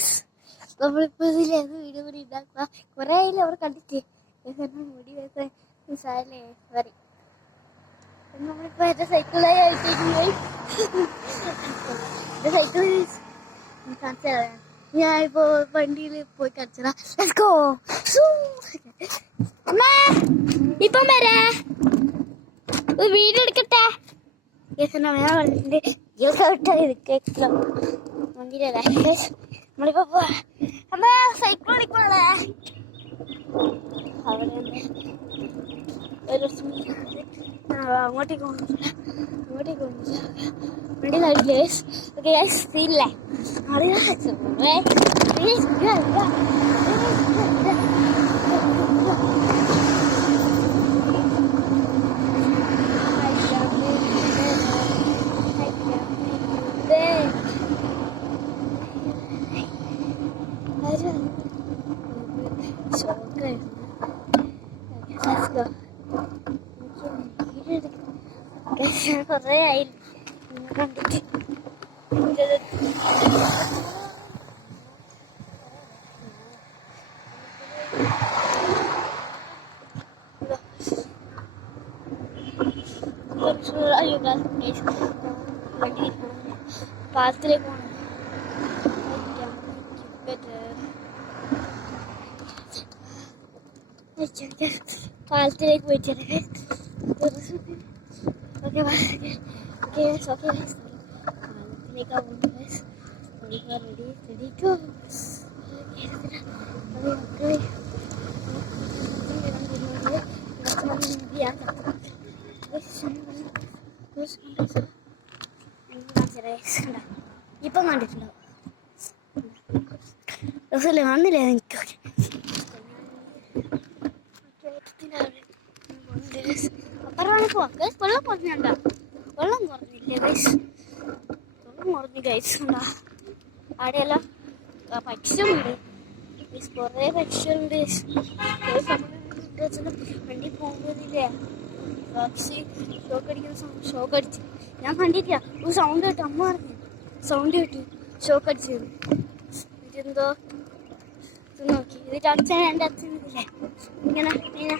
Guys, നമ്മളിപ്പോൾ ഇതിലേത് video കൂടി ഉണ്ടാക്കുക. കുറേ ആയില്ലേ അവർ കണ്ടിട്ട് മുടി മിസാലേ വരി നമ്മളിപ്പോൾ എൻ്റെ സൈക്കിളായി ആയിട്ടില്ലേ എൻ്റെ സൈക്കിൾ കാണിച്ചു തരാം. ഞാനിപ്പോൾ വണ്ടിയിൽ പോയി കാണിച്ചതാ. Let's go. അമ്മേ ഇപ്പം വരാ ഒരു വീഡിയോ എടുക്കട്ടെ. നമ്മളിപ്പോ പോവാ. അമ്മ സൈക്കിൾ ഓടിക്കോളെ. അവിടെ അങ്ങോട്ടേക്ക് പോകുന്നില്ല, അങ്ങോട്ടേക്ക് പോകുന്നില്ല. വണ്ടിയിലായില്ലേ? ഓക്കെ സീനില്ലേ? കുറേ ആയി കണ്ടിട്ട്. പാലത്തിലേക്ക് പോകണം. പാലത്തിലേക്ക് പോയിട്ട് ഇപ്പം കണ്ടിട്ടുണ്ടാവും. രസമല്ലേ? കാണുന്നില്ലേ എനിക്കൊക്കെ? അപ്പുറമാണ് പോവാം. വെള്ളം കുറഞ്ഞുണ്ടോ? വെള്ളം കുറഞ്ഞില്ലേ ഗൈസ്? വെള്ളം കുറഞ്ഞു ഗൈസ്. ഉണ്ടാ അവിടെയെല്ലാം പക്ഷിയുണ്ട്. കുറേ പക്ഷിയുണ്ട്. വണ്ടി പോകുന്നില്ലേ? പക്ഷി ഷോക്ക് അടിച്ച് ഞാൻ കണ്ടിട്ടില്ല. ഒരു സൗണ്ട് കേട്ടു. അമ്മ പറഞ്ഞു സൗണ്ട് കേട്ടു, ഷോക്ക് അടിച്ചു. ഇതെന്തോ നോക്കി. ഇതിട്ട് അച്ഛൻ എൻ്റെ അച്ഛൻ ഇതില്ലേ ഇങ്ങനെ ഇങ്ങനെ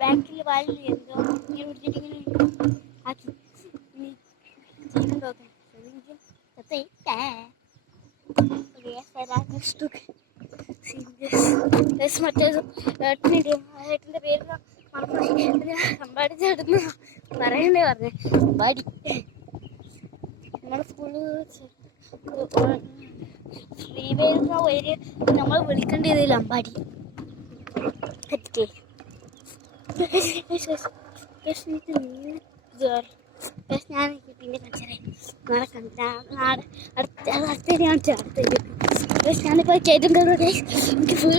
ബാക്കിൽ വാലിൽ എന്തോ ഇങ്ങനെ പിടിച്ചിട്ട് ഇങ്ങനെ ആക്കി ജീവൻ തോന്നുന്നു. മറ്റേ ഏട്ടൻ്റെ പേര് അമ്പാടി ചേട്ടന്ന് പറയണ്ടേ പറഞ്ഞേ. അമ്പാടി നമ്മുടെ സ്കൂളിൽ ശ്രീവേദ പേര് നമ്മൾ വിളിക്കേണ്ടതില്ല അമ്പാടി. എത്തിക്കേ ഞാൻ പിന്നെ കാണിച്ചേ നാളെ നാളെ അടുത്ത കാണിച്ചു. ഞാനിപ്പോൾ കേട്ടുണ്ടോ? എനിക്ക് ഫുൾ